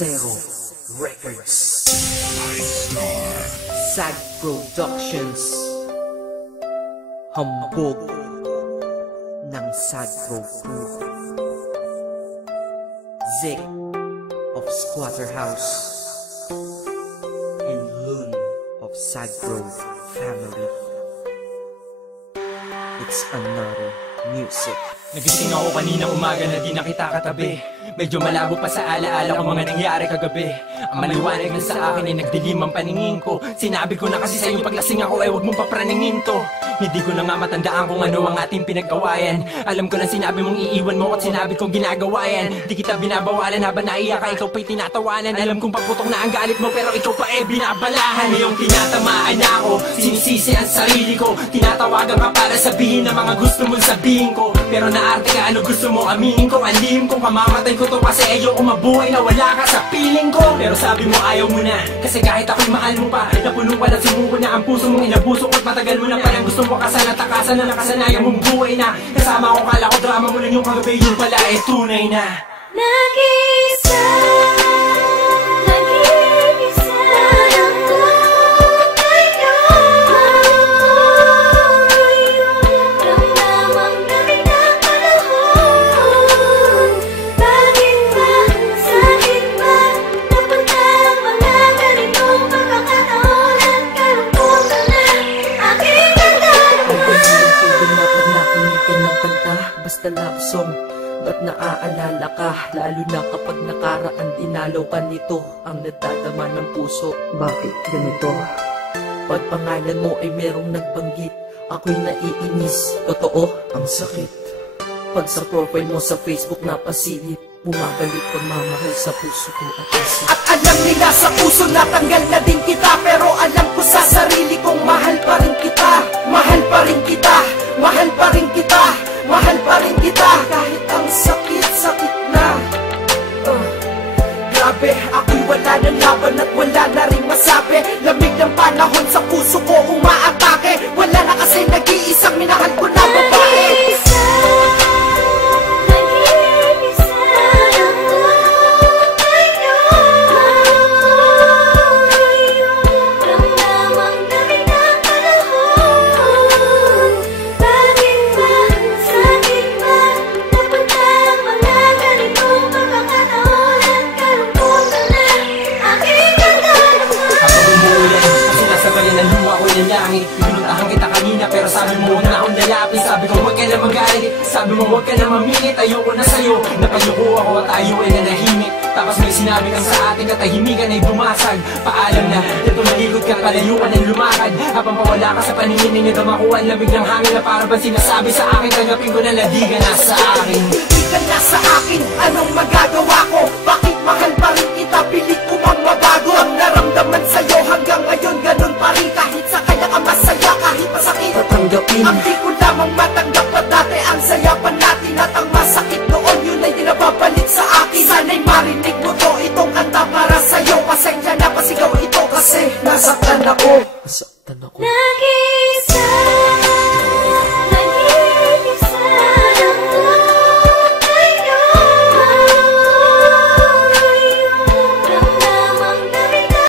Zero Records. SAG Productions. Hambog ng SAG Pro Crew Zick of Squatter and Loon of SAG Pro Family. It's another music. Nagising ako kanina umaga na di nakita katabi. Medyo malabo pa sa alaala ko mga nangyari kagabi. Ang maliwanag na sa akin ay nagdilim ang paningin ko. Sinabi ko na kasi sa iyo paglasing ako ay huwag mong papraningin to Hindi ko na nga matandaan kung ano ang ating pinag-awayan Alam ko na sinabi mong iiwan mo at sinabi kong ginagawa yan Di kita binabawalan habang naiyak ka ikaw pa'y tinatawanan. Alam kong pagputok na ang galit mo pero ikaw pa eh binabalahan. Ngayong tinatamaan na ako, sinisisi ang sarili ko. Tinatawagan ka para sabihin ang mga gusto mong sabihin ko. Pero naarte ka ano gusto mo aminin ko? Alihim ko kamamatay ko to kasi ayoko mabuhay na wala ka sa piling ko. Pero sabi mo ayaw mo na. Kasi kahit ako'y mahal mo pa Napuno pa na sumuko na ang puso mong inabuso. At matagal mo na palang gusto mo kasana Takasan na nakasanayan mong buhay na. Kasama ko kala ko drama mo lang yung kagabi Yung pala eh tunay na. Nag-isa, Basta love song Ba't naaalala ka? Lalo na kapag nakaraan Dinalaw ka nito. Ang nadadama ng puso. Bakit ganito? Pag pangalan mo ay merong nagbanggit. Ako'y naiinis. Totoo, ang sakit. Pag sa profile mo sa Facebook napasilip. Bumabalik pagmamahal sa puso ko at isip At alam nila sa puso natanggal na din kita Pero alam panahon sa puso ko umaatake kanina pero sabi mo na akong lalapit Sabi ko huwag ka na magalit Sabi mo huwag ka na mamingit. Ayoko na sa'yo. Napayuko ako at tayo ay nanahimik. Tapos may sinabi kang sa ating katahimikan ay bumasag. Paalam na Dito malikot ka palayuan ng lumakad. Habang pawala ka sa paningin ay nadama ko ang lamig ng hangin Na para bang sinasabi sa akin Tanggapin ko na ladiga na sa akin. Hindi ka na sa akin, anong magagawa ko? Bakit mahal pa rin